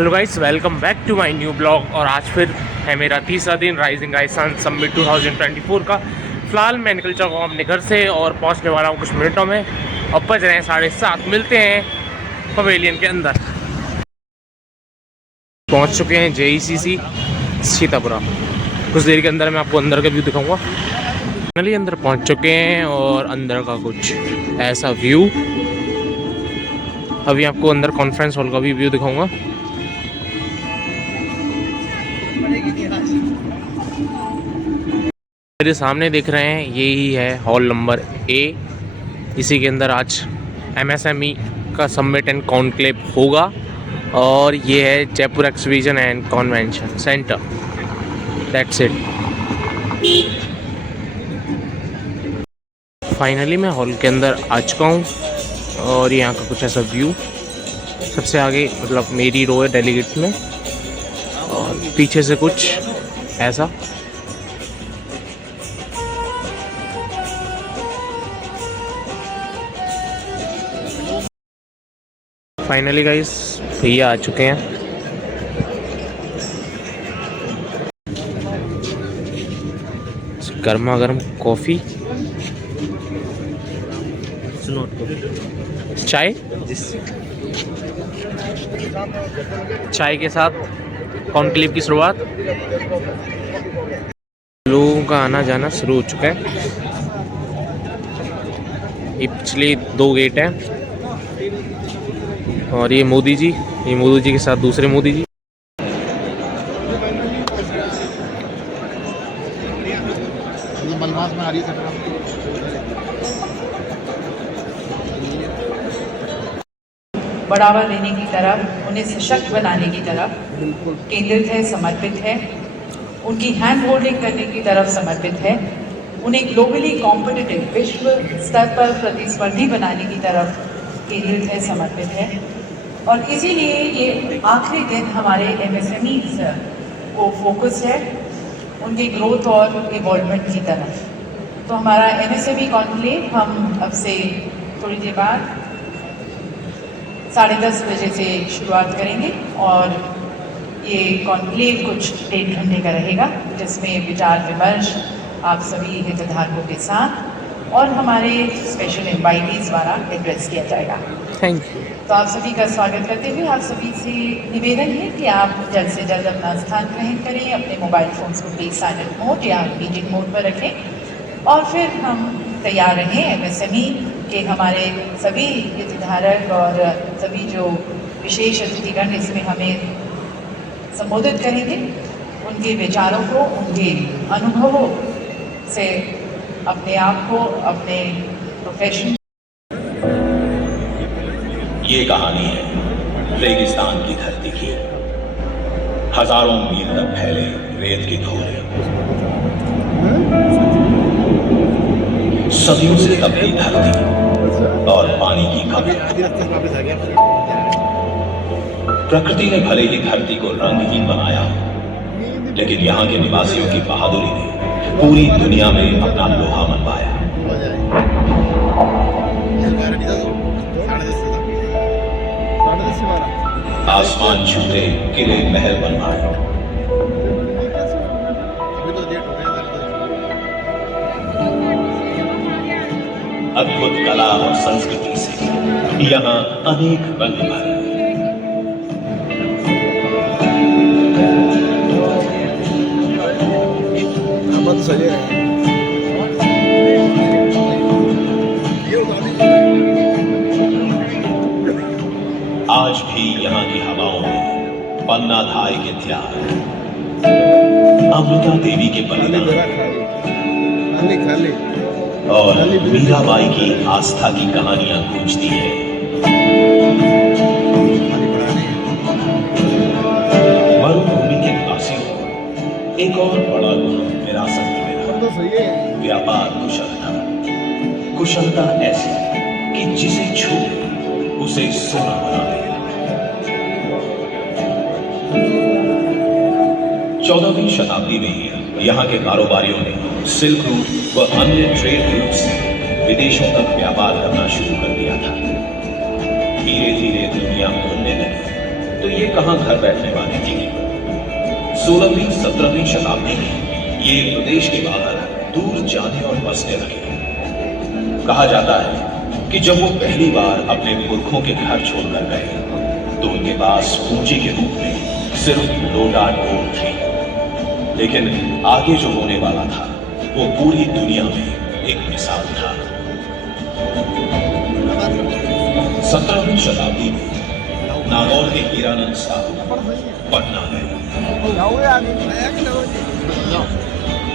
Hello guys, welcome back to my new blog. और आज फिर है मेरा तीसरा दिन राइजिंग राजस्थान समिट 2024 का। फिलहाल मैं निकल चुका हूँ अपने घर से और पहुँचने वाला हूँ कुछ मिनटों में। अब बज रहे हैं 7:30। मिलते हैं पवेलियन के अंदर। पहुँच चुके हैं JECC सीतापुरा। कुछ देर के अंदर मैं आपको अंदर का व्यू दिखाऊंगा। फाइनली अंदर पहुँच चुके हैं और अंदर का कुछ ऐसा व्यू। अभी आपको अंदर कॉन्फ्रेंस हॉल का भी व्यू दिखाऊंगा। मेरे सामने दिख रहे हैं, यही है हॉल नंबर A। इसी के अंदर आज MSME का समिट एंड कॉन्क्लेव होगा। और ये है Jaipur exhibition and convention centre. That's it. Finally मैं हॉल के अंदर आ चुका हूँ और यहाँ का कुछ ऐसा व्यू। सबसे आगे मतलब मेरी रो है डेलीगेट में और पीछे से कुछ ऐसा। फाइनली गाइस भैया आ चुके हैं। गर्मा गर्म कॉफ़ी, चाय के साथ कॉन्क्लेव की शुरुआत। लोगों का आना जाना शुरू हो चुका है। ये पिछले 2 गेट हैं और ये मोदी जी के साथ दूसरे मोदी जी। बढ़ावा देने की तरफ, उन्हें सशक्त बनाने की तरफ केंद्रित है, समर्पित है। उनकी हैंड होल्डिंग करने की तरफ समर्पित है। उन्हें ग्लोबली कॉम्पिटिटिव, विश्व स्तर पर प्रतिस्पर्धी बनाने की तरफ केंद्रित है, समर्पित है। और इसीलिए ये आखिरी दिन हमारे MSMEs को फोकस है उनके ग्रोथ और इवॉल्वमेंट की तरफ। तो हमारा MSME कॉन्क्लेव हम अब से थोड़ी देर बाद 10:30 बजे से शुरुआत करेंगे और ये कॉन्क्लेव कुछ 1.5 घंटे का रहेगा, जिसमें विचार विमर्श आप सभी हितधारकों के साथ और हमारे स्पेशल इन्वाइटीज द्वारा एड्रेस किया जाएगा। Thank you. तो आप सभी का स्वागत करते हुए आप सभी से निवेदन है कि आप जल्द से जल्द अपना स्थान ग्रहण करें। अपने मोबाइल फ़ोन्स को प्लीज साइलेंट मोड या मीटिंग मोड पर रखें और फिर हम तैयार रहें। MSME के हमारे सभी हितधारक और सभी जो विशेष अतिथिगण इसमें हमें संबोधित करेंगे, उनके विचारों को, उनके अनुभवों से अपने आप को, अपने प्रोफेशन। ये कहानी है रेगिस्तान की धरती की। हजारों मील तक फैले रेत के धोरे, सदियों से तपती धरती और पानी की कमी। प्रकृति ने भले ही धरती को रंगहीन बनाया, लेकिन यहाँ के निवासियों की बहादुरी ने पूरी दुनिया में अपना लोहा मनवाया। आसमान छूते किले महल बनवाए, अद्भुत कला और संस्कृति से यहाँ अनेक रंग भरे। आज भी यहाँ की हवाओं में पन्ना धाय के त्याग, अमृता देवी के बलिदान और मीराबाई की आस्था की कहानियां गूंजती है। मरुभूमि के निवासियों को एक और बड़ा गुण विरासत में मिला, व्यापार कुशलता। कुशलता ऐसी कि जिसे छू उसे सोना बना दे। 14वीं शताब्दी में यहाँ के कारोबारियों ने सिल्क रूट व अन्य ट्रेड रूट से विदेशों तक व्यापार करना शुरू कर दिया था। धीरे धीरे दुनिया खुलने लगी तो ये कहां घर बैठने वाली थी। 16वीं 17वीं शताब्दी में ये प्रदेश के बाहर दूर जाने और बसने लगे। कहा जाता है कि जब वो पहली बार अपने पुरखों के घर छोड़कर गए तो उनके पास पूंजी के रूप में सिर्फ लोटा ढोल थी, लेकिन आगे जो होने वाला था वो पूरी दुनिया में एक मिसाल था। 17वीं शताब्दी में नागौर के हीरानंद साहब पटना गए।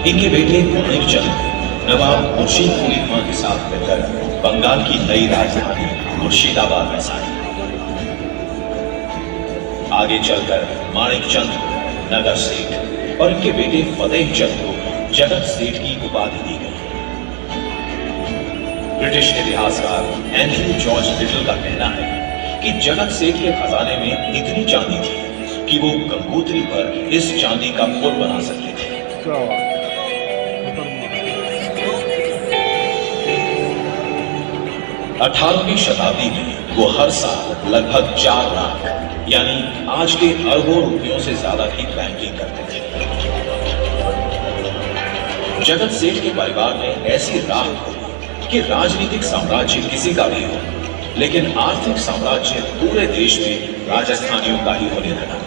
इनके बेटे माणिक चंद नवाब मुर्शीद कुली खां के साथ मिलकर बंगाल की नई राजधानी मुर्शिदाबाद बसाई। आगे चलकर माणिक चंद को नगर सेठ और इनके बेटे फतेह चंद को जगत सेठ की उपाधि दी गई। ब्रिटिश इतिहासकार एंथनी जॉर्ज लिटिल का कहना है कि जगत सेठ के खजाने में इतनी चांदी थी कि वो गंगोत्री पर इस चांदी का पुल बना सकते थे। 18वीं शताब्दी में वो हर साल लगभग 4 लाख यानी आज के अरबों रुपयों से ज्यादा की बैंकिंग करते थे। जगत सेठ के परिवार ने ऐसी राह खोली कि राजनीतिक साम्राज्य किसी का भी हो, लेकिन आर्थिक साम्राज्य पूरे देश में राजस्थानियों का ही होने लगा।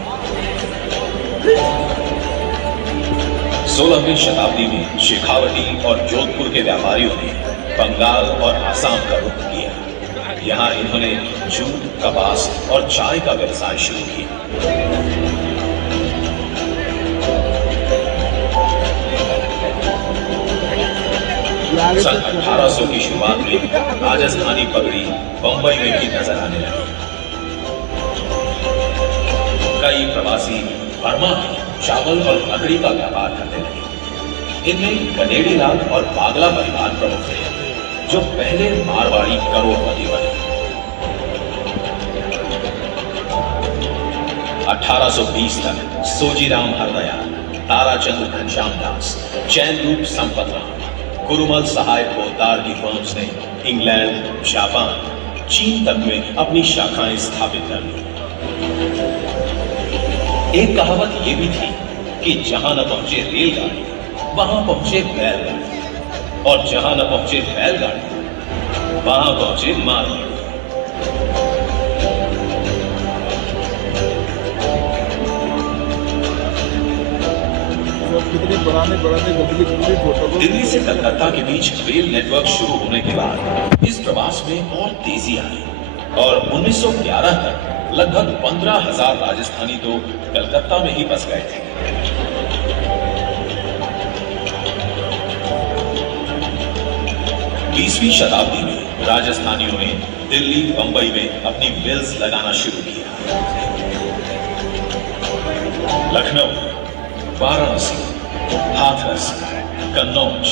16वीं शताब्दी में शेखावटी और जोधपुर के व्यापारियों ने बंगाल और आसाम का रुख किया। यहाँ इन्होंने जूट, कपास और चाय का व्यवसाय शुरू किया। सन 1800 की शुरुआत में राजस्थानी पगड़ी बंबई में भी नजर आने लगी। कई प्रवासी बर्मा में चावल और लकड़ी का व्यापार करने लगे। इनमें गनेड़ी लाल और बागला परिवार प्रमुख थे, जो पहले मारवाड़ी करोड़पति बने। 1820 तक सोजीराम हरदयाल, ताराचंद घनश्याम दास, चैन रूप संपत राम, गुरुमल सहाय पोद्दार की फर्म्स ने इंग्लैंड, जापान, चीन तक में अपनी शाखाएं स्थापित कर ली। एक कहावत यह भी थी कि जहां न पहुंचे रेलगाड़ी वहां पहुंचे बैलगाड़ी, और जहां न पहुंचे बैलगाड़ी वहां पहुंचे मालगाड़ी। दिल्ली से कलकत्ता के बीच रेल नेटवर्क शुरू होने के बाद इस प्रवास में और तेजी आई और 1911 तक लगभग 15,000 राजस्थानी तो कलकत्ता में ही बस गए थे। बीसवीं शताब्दी में राजस्थानियों ने दिल्ली, बंबई में अपनी मिल्स लगाना शुरू किया। लखनऊ, वाराणसी, हाथरस, कन्नौज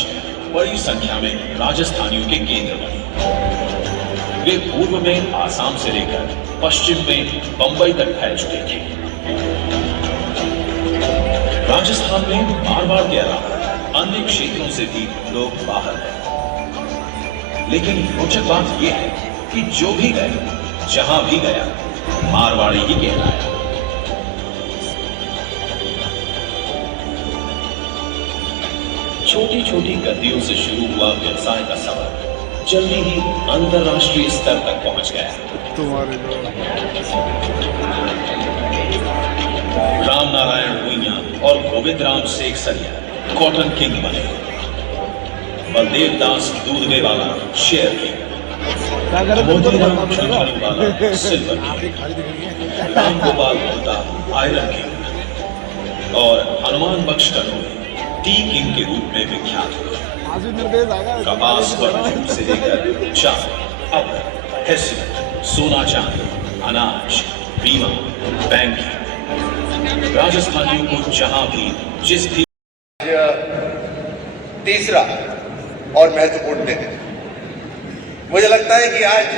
बड़ी संख्या में राजस्थानियों के केंद्र बने। वे पूर्व में आसाम से लेकर पश्चिम में बंबई तक फैल चुके थे। राजस्थान में मारवाड़ के अलावा अन्य क्षेत्रों से भी लोग बाहर गए, लेकिन रोचक बात यह है कि जो भी गए, जहां भी गया, मारवाड़ी ही कहलाया। छोटी छोटी गद्दियों से शुरू हुआ व्यवसाय का सफर जल्दी ही अंतरराष्ट्रीय स्तर तक पहुंच गया। राम नारायण भुइयां और गोविंद राम सेकसरिया कॉटन किंग बने। Baldev Das Dudhwewala share king, Motiram Jhunjhunwala silver king, Ram Gopal Gupta iron king और हनुमान बख्श कनौरे टी किंग के रूप में विख्यात हुए। कपास और जूट से लेकर चाय, अबर, हैसियत, सोना चांदी, अनाज, बीमा, बैंकिंग, राजस्थानियों को जहां भी जिस भी तीसरा और महत्वपूर्ण दिन है। मुझे लगता है कि आज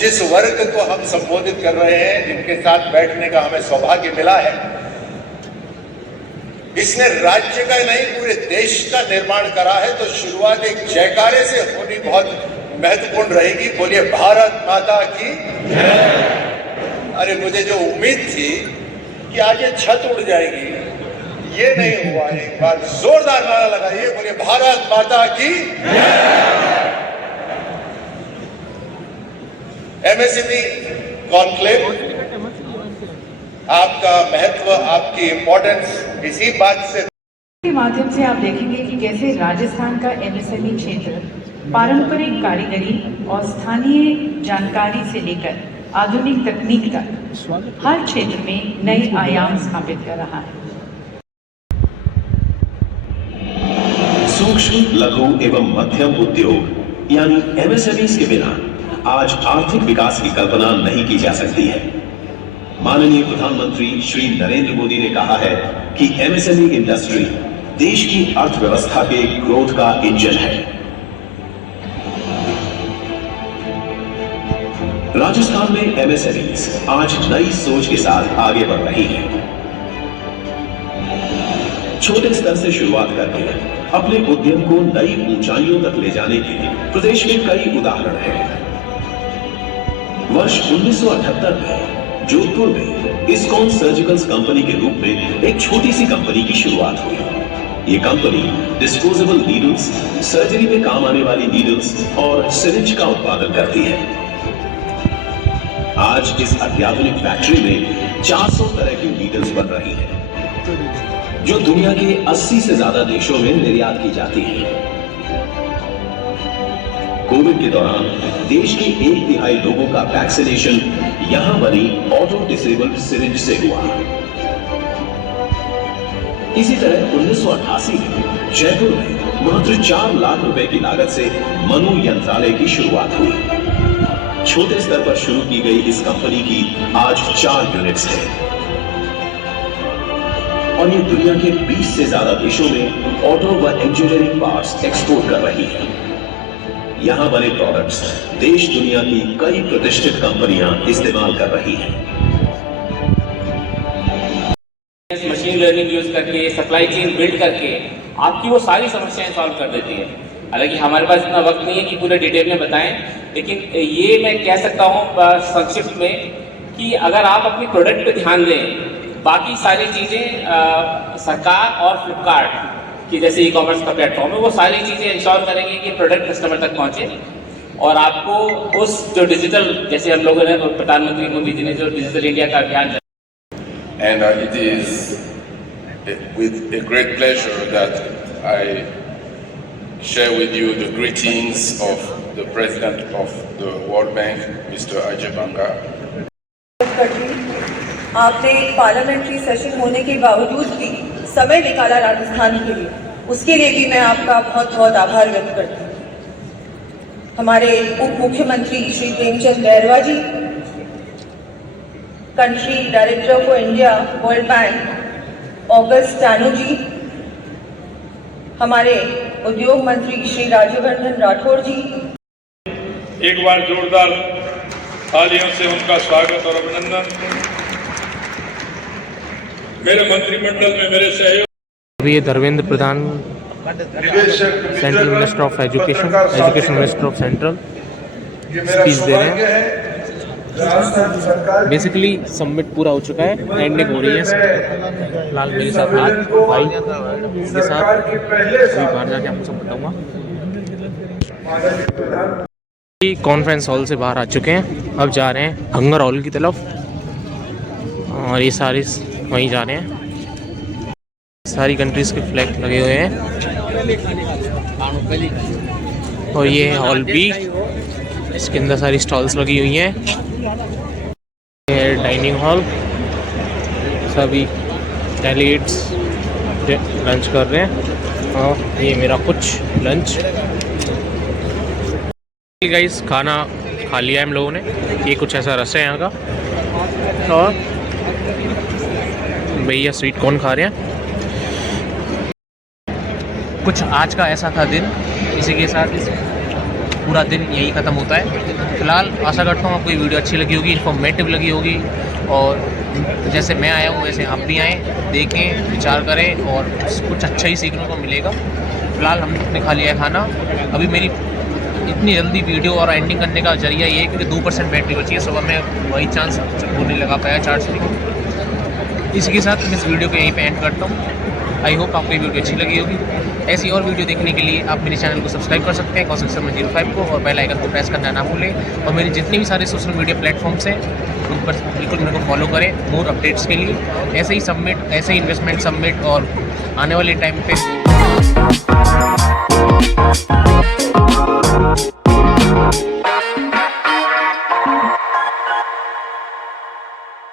जिस वर्ग को हम संबोधित कर रहे हैं, जिनके साथ बैठने का हमें सौभाग्य मिला है, इसने राज्य का नहीं पूरे देश का निर्माण करा है। तो शुरुआत एक जयकारे से होनी बहुत महत्वपूर्ण रहेगी। बोलिए भारत माता की जय। अरे मुझे जो उम्मीद थी कि आज ये छत उड़ जाएगी, ये नहीं हुआ। एक बार जोरदार नारा लगाइए, बोले भारत माता की। एमएसएमई कॉन्क्लेव, आपका महत्व, आपकी इंपॉर्टेंस इसी बात से के माध्यम से आप देखेंगे कि कैसे राजस्थान का एमएसएमई क्षेत्र पारंपरिक कारीगरी और स्थानीय जानकारी से लेकर आधुनिक तकनीक तक हर क्षेत्र में नए आयाम स्थापित कर रहा है। सूक्ष्म, लघु एवं मध्यम उद्योग यानी एमएसएमईज के बिना आज आर्थिक विकास की कल्पना नहीं की जा सकती है। माननीय प्रधानमंत्री श्री नरेंद्र मोदी ने कहा है कि एमएसएमई इंडस्ट्री देश की अर्थव्यवस्था के ग्रोथ का इंजन है। राजस्थान में एमएसएमईज आज नई सोच के साथ आगे बढ़ रही है। छोटे स्तर से शुरुआत करके अपने उद्यम को नई ऊंचाइयों तक ले जाने के प्रदेश में कई उदाहरण हैं। वर्ष 1978 में जोधपुर में इस्कॉन सर्जिकल्स कंपनी के रूप में एक छोटी सी कंपनी की शुरुआत हुई। ये कंपनी डिस्पोजेबल नीडल्स, सर्जरी में काम आने वाली नीडल्स और सिरिंज का उत्पादन करती है। आज इस अत्याधुनिक फैक्ट्री में 400 तरह की नीडल्स बन रही है, जो दुनिया के 80 से ज्यादा देशों में निर्यात की जाती है। कोविड के दौरान देश के 1/3 लोगों का वैक्सीनेशन यहां बनी ऑटो डिसेबल्ड सिरिंज से हुआ। इसी तरह 1988 में जयपुर में मात्र 4 लाख रुपए की लागत से मनु यंत्रालय की शुरुआत हुई। छोटे स्तर पर शुरू की गई इस कंपनी की आज 4 यूनिट्स हैं और ये दुनिया के 20 से ज्यादा देशों में ऑटो व इंजीनियरिंग पार्ट्स एक्सपोर्ट कर रही है। यहां बने प्रोडक्ट्स देश दुनिया की कई प्रतिष्ठित कंपनियां इस्तेमाल कर रही हैं। मशीन लर्निंग यूज करके, सप्लाई चेन बिल्ड करके आपकी वो सारी समस्याएं सॉल्व कर देती है। हालांकि हमारे पास इतना वक्त नहीं है कि पूरे डिटेल में बताएं, लेकिन ये मैं कह सकता हूँ संक्षिप्त में कि अगर आप अपनी प्रोडक्ट पे ध्यान दें, बाकी सारी चीज़ें सरकार और फ्लिपकार्ट कि जैसे ई कॉमर्स का प्लेटफॉर्म है, वो सारी चीज़ें इंश्योर करेंगे कि प्रोडक्ट कस्टमर तक पहुँचे और आपको उस जो डिजिटल, जैसे हम लोगों ने प्रधानमंत्री मोदी जी ने जो डिजिटल इंडिया का अभियान And it is with a great pleasure that I share with you the greetings of the President of the World Bank, Mr. Ajay Banga. आपने पार्लियामेंट्री सेशन होने के बावजूद भी समय निकाला राजस्थान के लिए, उसके लिए भी मैं आपका बहुत बहुत आभार व्यक्त करती हूँ। हमारे उप मुख्यमंत्री Shri Premchand Bairwa ji, country director for India World Bank Auguste Tano ji, हमारे उद्योग मंत्री श्री राज्यवर्धन राठौड़ जी। एक बार जोरदार तालियों से उनका स्वागत और अभिनंदन। मेरे मंत्रिमंडल में मेरे सहयोग अभी ये Dharmendra Pradhan, central minister of education minister of central speech दे रहे हैं। बेसिकली सबमिट पूरा हो चुका है, एंडिंग हो रही है। फिलहाल मेरे साथ भाई के साथ अभी बाहर जाके आपको सब बताऊंगा। कॉन्फ्रेंस हॉल से बाहर आ चुके हैं, अब जा रहे हैं हंगर हॉल की तरफ और ये सारे वहीं जा रहे हैं। सारी कंट्रीज़ के फ्लैग लगे हुए हैं और ये है हॉल बी, इसके अंदर सारी स्टॉल्स लगी हुई हैं। डाइनिंग हॉल, सभी डेलीगेट्स लंच कर रहे हैं और ये मेरा कुछ लंच। गाइस खाना खा लिया है हम लोगों ने, ये कुछ ऐसा रस है यहाँ का और भैया स्वीट कॉर्न खा रहे हैं। कुछ आज का ऐसा था दिन, इसी के साथ पूरा दिन यही ख़त्म होता है। फिलहाल आशा करता हूँ आपको ये वीडियो अच्छी लगी होगी, इन्फॉर्मेटिव लगी होगी और जैसे मैं आया हूँ वैसे आप भी आएँ, देखें, विचार करें और कुछ अच्छा ही सीखने को मिलेगा। फिलहाल हमने खा लिया है खाना, अभी मेरी इतनी जल्दी वीडियो और एंडिंग करने का जरिया ये है क्योंकि 2% बैटरी बची है। सुबह में वही चांस होने लगा पाया चार्ज भी। इसी के साथ मैं इस वीडियो को यहीं पे एंड करता हूँ। आई होप आपको ये वीडियो अच्छी लगी होगी। ऐसी और वीडियो देखने के लिए आप मेरे चैनल को सब्सक्राइब कर सकते हैं कौशल शर्मा 05 को, और बेल आइकन को प्रेस करना ना भूलें। और मेरे जितने भी सारे सोशल मीडिया प्लेटफॉर्म्स हैं उन पर बिल्कुल मेरे को फॉलो करें मोर अपडेट्स के लिए। ऐसे ही इन्वेस्टमेंट समिट और आने वाले टाइम पे